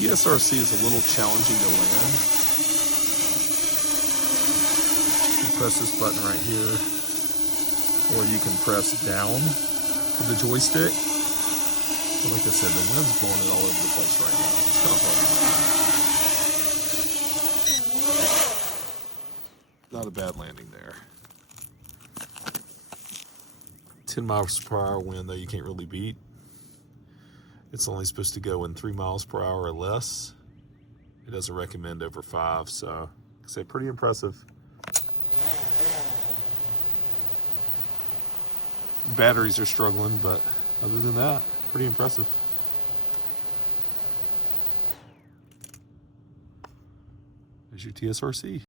TSRC is a little challenging to land. You press this button right here, or you can press down with the joystick. But like I said, the wind's blowing it all over the place right now. It's kind of hard to land. Not a bad landing there. 10 miles per hour wind, though, you can't really beat. It's only supposed to go in 3 miles per hour or less. It doesn't recommend over 5, so like I say, pretty impressive. Batteries are struggling, but other than that, pretty impressive. There's your TSRC.